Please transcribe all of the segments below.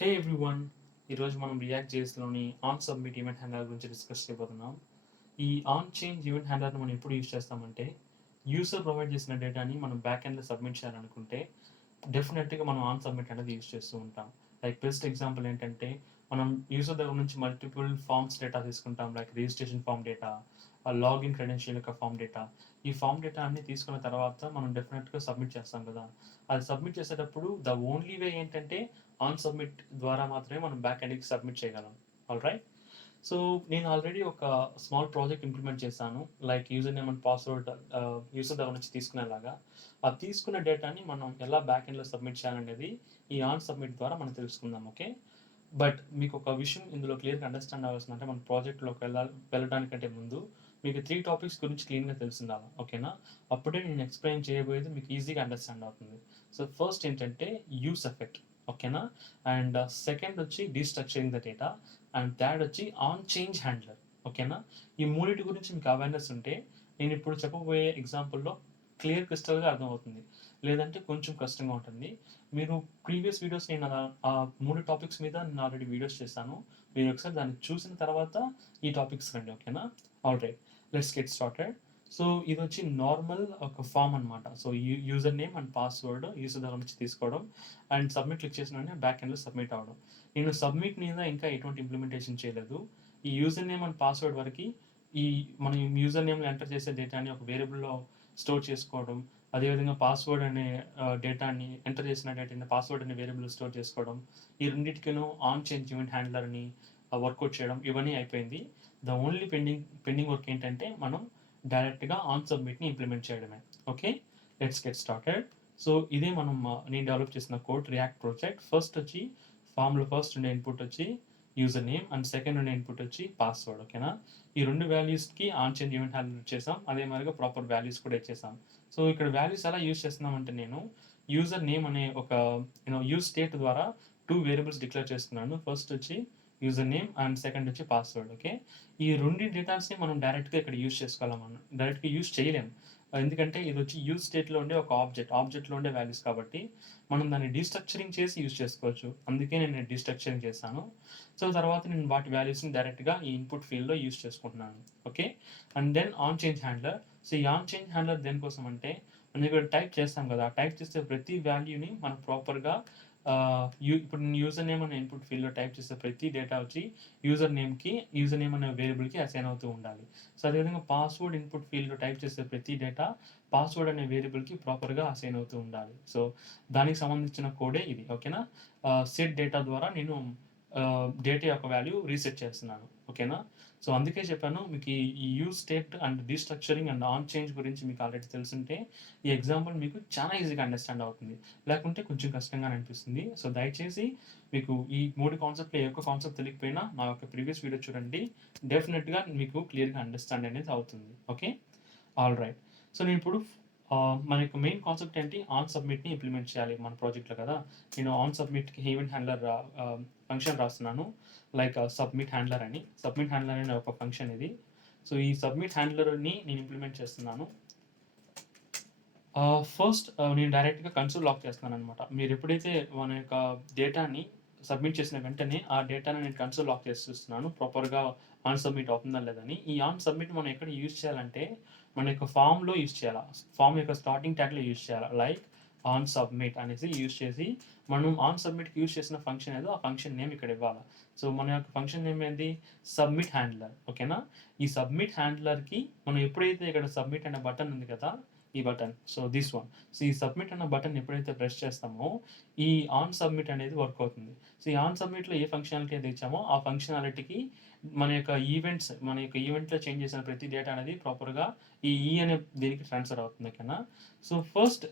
హే everyone, ఈరోజు మనం ReactJsలోని onSubmit event హ్యాండలర్ గురించి డిస్కస్ చేయబోతున్నాం. ఈ onChange ఈవెంట్ హ్యాండలర్ని మనం ఎప్పుడు యూజ్ చేస్తామంటే, యూజర్ ప్రొవైడ్ చేసిన డేటాని మనం బ్యాక్ ఎండ్లో సబ్మిట్ చేయాలనుకుంటే డెఫినెట్గా మనం onSubmit అనేది యూజ్ చేస్తూ ఉంటాం. లైక్ బెస్ట్ ఎగ్జాంపుల్ ఏంటంటే, మనం యూజర్ దగ్గర నుంచి మల్టిపుల్ ఫార్మ్స్ డేటా తీసుకుంటాం. Like registration form data, login credential యొక్క ఫామ్ డేటా. ఈ ఫామ్ డేటా అన్ని తీసుకున్న తర్వాత మనం డెఫినెట్గా సబ్మిట్ చేస్తాం కదా. అది సబ్మిట్ చేసేటప్పుడు ద ఓన్లీ వే ఏంటంటే onSubmit ద్వారా మాత్రమే మనం బ్యాక్ ఎండ్కి సబ్మిట్ చేయగలం. All right. సో నేను ఆల్రెడీ ఒక స్మాల్ ప్రాజెక్ట్ ఇంప్లిమెంట్ చేశాను. Like user name and password user దగ్గర నుంచి తీసుకునేలాగా. ఆ తీసుకున్న డేటాని మనం ఎలా బ్యాక్ ఎండ్లో సబ్మిట్ చేయాలనేది ఈ onSubmit ద్వారా మనం తెలుసుకుందాం. ఓకే. బట్ మీకు ఒక విషయం ఇందులో క్లియర్గా అండర్స్టాండ్ అవ్వాల్సిన, అంటే మన ప్రాజెక్ట్లోకి వెళ్ళడానికంటే ముందు మీకు 3 టాపిక్స్ గురించి క్లీన్గా తెలిసిందాలి. ఓకేనా. అప్పుడే నేను ఎక్స్ప్లెయిన్ చేయబోయేది మీకు ఈజీగా అండర్స్టాండ్ అవుతుంది. సో ఫస్ట్ ఏంటంటే యూస్ ఎఫెక్ట్. ఓకేనా. అండ్ సెకండ్ వచ్చి destructuring the data. And third వచ్చి ఆన్ చేంజ్ హ్యాండ్లర్. ఓకేనా. ఈ మూడింటి గురించి మీకు అవేర్నెస్ ఉంటే నేను ఇప్పుడు చెప్పబోయే ఎగ్జాంపుల్లో క్లియర్ క్రిస్టల్గా అర్థమవుతుంది. లేదంటే కొంచెం కష్టంగా ఉంటుంది. మీరు ప్రీవియస్ వీడియోస్ నేను ఆ 3 టాపిక్స్ మీద నేను ఆల్రెడీ వీడియోస్ చేశాను. మీరు ఒకసారి దాన్ని చూసిన తర్వాత ఈ టాపిక్స్ రండి. ఓకేనా. All right, let's get started. So ఇది వచ్చి నార్మల్ ఒక ఫామ్ అనమాట. So user name and password user దగ్గర నుంచి తీసుకోవడం అండ్ సబ్మిట్ క్లిక్ చేసిన వెంటనే బ్యాక్ ఎండ్లో సబ్మిట్ అవ్వడం. నేను సబ్మిట్ మీద ఇంకా ఎటువంటి ఇంప్లిమెంటేషన్ చేయలేదు. ఈ యూజర్ నేమ్ అండ్ పాస్వర్డ్ వరకు ఈ మనం యూజర్ నేమ్లో ఎంటర్ చేసే డేటాని ఒక వేరియబుల్లో స్టోర్ చేసుకోవడం, అదేవిధంగా పాస్వర్డ్ అనే డేటాని ఎంటర్ చేసిన డేటాని పాస్వర్డ్ అనే వేరియబుల్ స్టోర్ చేసుకోవడం, ఈ రెండింటికిను ఆన్ చేంజ్ ఈవెంట్ హ్యాండ్లర్ని వర్కౌట్ చేయడం ఇవన్నీ అయిపోయింది. ద ఓన్లీ పెండింగ్ వర్క్ ఏంటంటే మనం డైరెక్ట్గా onSubmitని ఇంప్లిమెంట్ చేయడమే. Okay, let's get started. So ఇదే మనం నేను డెవలప్ చేసిన కోడ్ రియాక్ట్ ప్రాజెక్ట్. ఫస్ట్ వచ్చి ఫామ్లో ఫస్ట్ ఉండే ఇన్పుట్ వచ్చి యూజర్ నేమ్ అండ్ సెకండ్ ఉండే ఇన్పుట్ వచ్చి పాస్వర్డ్. ఓకేనా. ఈ రెండు వాల్యూస్కి ఆన్ చేంజ్ ఈవెంట్ హ్యాండిల్ ఇచ్చేసాం. అదే మాదిరిగా ప్రాపర్ వాల్యూస్ కూడా ఇచ్చేసాం. సో ఇక్కడ వాల్యూస్ ఎలా యూజ్ చేస్తున్నామంటే, నేను యూజర్ నేమ్ అనే ఒక యూజ్ స్టేట్ ద్వారా 2 వేరియబుల్స్ డిక్లేర్ చేస్తున్నాను. ఫస్ట్ వచ్చి యూజర్ నేమ్ అండ్ సెకండ్ వచ్చి పాస్వర్డ్. ఓకే. ఈ రెండు డేటాస్ని మనం డైరెక్ట్గా ఇక్కడ యూజ్ చేసుకోవాలి. డైరెక్ట్గా యూజ్ చేయలేము. ఎందుకంటే ఇది వచ్చి యూజ్ స్టేట్లో ఉండే ఒక ఆబ్జెక్ట్లో ఉండే వాల్యూస్ కాబట్టి మనం దాన్ని డీస్ట్రక్చరింగ్ చేసి యూజ్ చేసుకోవచ్చు. అందుకే నేను డీస్ట్రక్చరింగ్ చేశాను. సో తర్వాత నేను వాటి వాల్యూస్ని డైరెక్ట్గా ఈ ఇన్పుట్ ఫీల్డ్లో యూజ్ చేసుకుంటున్నాను. Okay. And then on change handler. So ఈ ఆన్ చేంజ్ హ్యాండ్లర్ దేనికోసం అంటే, మనం ఇక్కడ టైప్ చేస్తాం కదా, టైప్ చేసే ప్రతి వాల్యూని మనం ప్రాపర్గా ఇప్పుడు నేను యూజర్ నేమ్ అనే ఇన్పుట్ ఫీల్డ్లో టైప్ చేసే ప్రతి డేటా వచ్చి యూజర్ నేమ్ అనే వేరియబుల్కి అసైన్ అవుతూ ఉండాలి. సో అదేవిధంగా పాస్వర్డ్ ఇన్పుట్ ఫీల్డ్లో టైప్ చేసే ప్రతి డేటా పాస్వర్డ్ అనే వేరియబుల్కి ప్రాపర్గా అసైన్ అవుతూ ఉండాలి. సో దానికి సంబంధించిన కోడే ఇది. ఓకేనా. సెట్ డేటా ద్వారా నేను డేటా యొక్క వాల్యూ రీసెట్ చేస్తున్నాను. ఓకేనా. సో అందుకే చెప్పాను మీకు ఈ use state and destructuring and on change గురించి మీకు ఆల్రెడీ తెలుసుంటే ఈ ఎగ్జాంపుల్ మీకు చాలా ఈజీగా అండర్స్టాండ్ అవుతుంది. లేకుంటే కొంచెం కష్టంగా అనిపిస్తుంది. సో దయచేసి మీకు ఈ 3 కాన్సెప్ట్లో ఏ ఒక్క కాన్సెప్ట్ తెలియకపోయినా నా యొక్క ప్రీవియస్ వీడియో చూడండి. డెఫినెట్గా మీకు క్లియర్గా అండర్స్టాండ్ అనేది అవుతుంది. ఓకే. All right. సో నేను ఇప్పుడు మన యొక్క మెయిన్ కాన్సెప్ట్ ఏంటి, onSubmitని ఇంప్లిమెంట్ చేయాలి మన ప్రాజెక్ట్లో కదా. నేను onSubmitకి ఈవెంట్ హ్యాండ్లర్ ఫంక్షన్ రాస్తున్నాను. లైక్ సబ్మిట్ హ్యాండ్లర్ అని. సబ్మిట్ హ్యాండ్లర్ అనే ఒక ఫంక్షన్ ఇది. సో ఈ సబ్మిట్ హ్యాండ్లర్ని నేను ఇంప్లిమెంట్ చేస్తున్నాను. ఫస్ట్ నేను డైరెక్ట్గా కన్సోల్ లాక్ చేస్తున్నాను అనమాట. మీరు ఎప్పుడైతే మన యొక్క డేటాని సబ్మిట్ చేసిన వెంటనే ఆ డేటాని నేను కన్సోల్ లాక్ చేసి చూస్తున్నాను ప్రాపర్గా ఆన్సబ్మిట్ అవుతుందా లేదని. ఈ ఆన్సబ్మిట్ మనం ఎక్కడ యూజ్ చేయాలంటే మన యొక్క ఫామ్లో యూజ్ చేయాలి. ఫామ్ యొక్క స్టార్టింగ్ ట్యాగ్లో యూజ్ చేయాలి. లైక్ onSubmit అనేసి యూజ్ చేసి మనం onSubmitకి యూజ్ చేసిన ఫంక్షన్ ఏదో ఆ ఫంక్షన్ నేమ్ ఇక్కడ ఇవ్వాలి. సో మన యొక్క ఫంక్షన్ నేమ్ ఏంటి, సబ్మిట్ హ్యాండ్లర్. ఓకేనా. ఈ సబ్మిట్ హ్యాండ్లర్కి మనం ఎప్పుడైతే ఇక్కడ సబ్మిట్ అనే బటన్ ఉంది కదా, ఈ button, so this one. So ఈ సబ్మిట్ అన్న బటన్ ఎప్పుడైతే ప్రెస్ చేస్తామో ఈ onSubmit అనేది వర్క్ అవుతుంది. సో ఈ onSubmitలో ఏ ఫంక్షనాలిటీ అయితే ఇచ్చామో ఆ ఫంక్షనాలిటీకి మన యొక్క ఈవెంట్లో చేంజ్ చేసిన ప్రతి డేటా అనేది ప్రాపర్గా ఈ అనే దీనికి ట్రాన్స్ఫర్ అవుతుంది. ఓకేనా. సో ఫస్ట్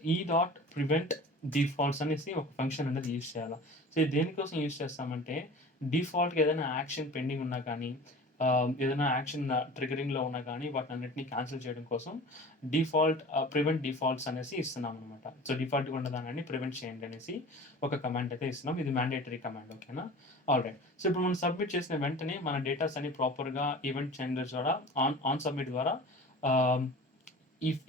ప్రివెంట్ డిఫాల్ట్స్ అనేసి ఒక ఫంక్షన్ అనేది యూజ్ చేయాలి. సో ఇది దేనికోసం యూజ్ చేస్తామంటే, డిఫాల్ట్గా ఏదైనా యాక్షన్ పెండింగ్ ఉన్నా కానీ ఏదైనా యాక్షన్ ట్రిగరింగ్లో ఉన్నా కానీ వాటిని అన్నింటినీ క్యాన్సిల్ చేయడం కోసం ప్రివెంట్ డిఫాల్ట్స్ అనేసి ఇస్తున్నాం అనమాట. సో డిఫాల్ట్గా ఉన్నదాన్ని ప్రివెంట్ చేయండి అనేసి ఒక కమాండ్ అయితే ఇస్తున్నాం. ఇది మ్యాండేటరీ కమాండ్. ఓకేనా. All right. సో ఇప్పుడు మనం సబ్మిట్ చేసిన వెంటనే మన డేటాస్ అన్ని ప్రాపర్గా ఈవెంట్ చేంజర్ ద్వారా ఆన్ సబ్మిట్ ద్వారా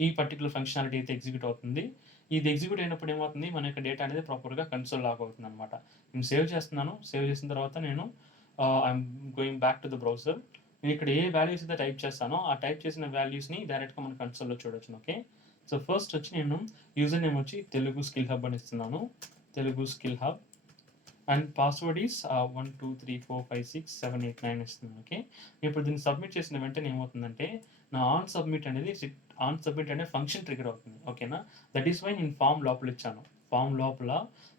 ఈ పర్టికులర్ ఫంక్షనాలిటీ అయితే ఎగ్జిక్యూట్ అవుతుంది. ఇది ఎగ్జిక్యూట్ అయినప్పుడు ఏమవుతుంది, మన యొక్క డేటా అనేది ప్రాపర్‌గా కన్సోల్ లాగ్ అవుతుందనమాట. నేను సేవ్ చేస్తున్నాను. సేవ్ చేసిన తర్వాత నేను I'm going back to the browser. నేను ఇక్కడ ఏ వాల్యూస్ అయితే టైప్ చేస్తానో, ఆ టైప్ చేసిన వాల్యూస్‌ని డైరెక్ట్‌గా మన కన్సోల్‌లో చూడొచ్చును. ఓకే. సో ఫస్ట్ వచ్చి నేను యూజర్ నేమ్ వచ్చి తెలుగు స్కిల్ హబ్ అని ఇస్తున్నాను. Telugu skill hub and password is 1 2 3 4 5 6 7 8 9 ఇస్తున్నాను. ఓకే. ఇప్పుడు దీన్ని సబ్మిట్ చేసిన వెంటనే ఏమవుతుందంటే, నా onSubmit అనే ఫంక్షన్ ట్రిగ్గర్ అవుతుంది. ఓకేనా. దట్ ఈస్ వై నేను ఫామ్ లోపల ఇచ్చాను. ఫామ్ లోపల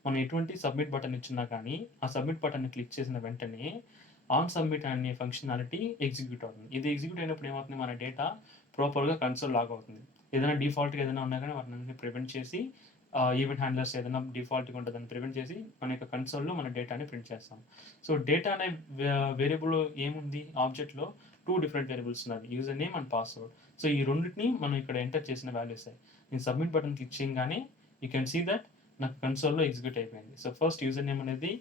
మనం ఎటువంటి సబ్మిట్ బటన్ ఇచ్చినా కానీ, ఆ సబ్మిట్ బటన్ని క్లిక్ చేసిన వెంటనే onSubmit అనే ఫంక్షనాలిటీ ఎగ్జిక్యూట్ అవుతుంది. ఇది ఎగ్జిక్యూట్ అయినప్పుడు ఏమవుతుంది, మన డేటా ప్రాపర్‌గా కన్సోల్ లాగ్ అవుతుంది. ఏదైనా డిఫాల్ట్‌గా ఏదైనా ఉన్నా కానీ వాటినన్నిటిని ప్రివెంట్ చేసి, ఈవెంట్ హ్యాండ్లర్స్ ఏదైనా డిఫాల్ట్‌గా ఉంటే దాన్ని ప్రివెంట్ చేసి మన యొక్క కన్సోల్‌లో మన డేటాని ప్రింట్ చేస్తాం. సో డేటా అనే వేరియబుల్ ఏముంది ఆబ్జెక్ట్‌లో 2 డిఫరెంట్ వేరియబుల్స్ ఉన్నవి. User name and password. So ఈ రెండిటిని మనం ఇక్కడ ఎంటర్ చేసిన వాల్యూసే. నేను సబ్మిట్ బటన్ క్లిక్ చేయంగానే యూ కెన్ సీ దట్ నాకు కన్సోల్‌లో ఎగ్జిక్యూట్ అయిపోయింది. సో ఫస్ట్ యూజర్ నేమ్ అనేది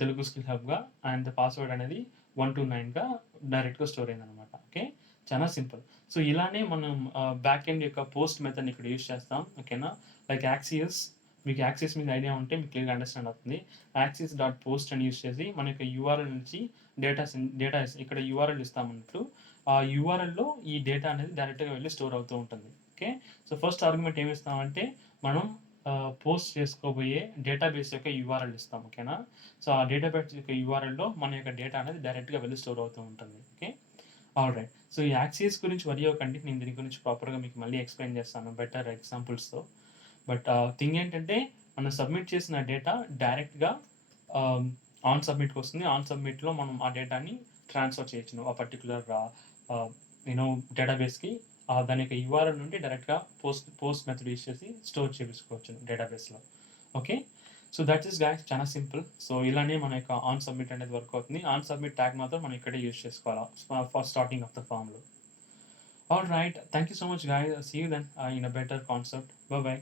తెలుగు స్కిల్ హబ్‌గా అండ్ పాస్వర్డ్ అనేది 129గా డైరెక్ట్‌గా స్టోర్ అయిందనమాట. ఓకే. చాలా సింపుల్. సో ఇలానే మనం బ్యాక్ ఎండ్ యొక్క పోస్ట్ మెథడ్‌ని ఇక్కడ యూజ్ చేస్తాం. ఓకేనా. లైక్ యాక్సియస్, మీకు యాక్సిస్ మీద ఐడియా ఉంటే మీకు క్లియర్‌గా అండర్‌స్టాండ్ అవుతుంది. యాక్సిస్ డాట్ పోస్ట్ అని యూజ్ చేసి మన యొక్క యూఆర్ఎల్ నుంచి డేటా ఇక్కడ యూఆర్ఎల్ ఇస్తామన్నట్టు, ఆ యూఆర్ఎల్‌లో ఈ డేటా అనేది డైరెక్ట్‌గా వెళ్లి స్టోర్ అవుతూ ఉంటుంది. ఓకే. సో ఫస్ట్ ఆర్గ్యుమెంట్ ఏమి ఇస్తామంటే, మనం పోస్ట్ చేసుకోబోయే డేటాబేస్ యొక్క యూఆర్ఎల్ ఇస్తాం. ఓకేనా. సో ఆ డేటాబేస్ యొక్క యూఆర్ఎల్‌లో మన యొక్క డేటా అనేది డైరెక్ట్‌గా వెళ్లి స్టోర్ అవుతూ ఉంటుంది. ఓకే. ఆల్రైట్. సో ఈ యాక్సిస్ గురించి వరి అవ్వకండి. నేను దీని గురించి ప్రాపర్‌గా మీకు మళ్ళీ ఎక్స్‌ప్లెయిన్ చేస్తాను బెటర్ ఎగ్జాంపుల్స్‌తో. బట్ థింగ్ ఏంటంటే, మనం సబ్మిట్ చేసిన డేటా డైరెక్ట్‌గా onSubmit‌కి వస్తుంది. onSubmit‌లో మనం ఆ డేటాని ట్రాన్స్‌ఫర్ చేయొచ్చును. ఆ పర్టిక్యులర్ డేటాబేస్‌కి దాని యొక్క యూఆర్ఎల్ నుండి డైరెక్ట్‌గా పోస్ట్ మెథడ్ యూజ్ చేసి స్టోర్ చేపించుకోవచ్చును డేటాబేస్‌లో. Okay. So that is guys, చాలా సింపుల్. సో ఇలానే మన యొక్క onSubmit అనేది వర్క్ అవుతుంది. onSubmit ట్యాగ్ మాత్రం మనం ఇక్కడే యూజ్ చేసుకోవాలా ఫర్ స్టార్టింగ్ ఆఫ్ ద ఫార్మ్‌లో. Alright. Thank you so much guys. See you then in a better concept. Bye by.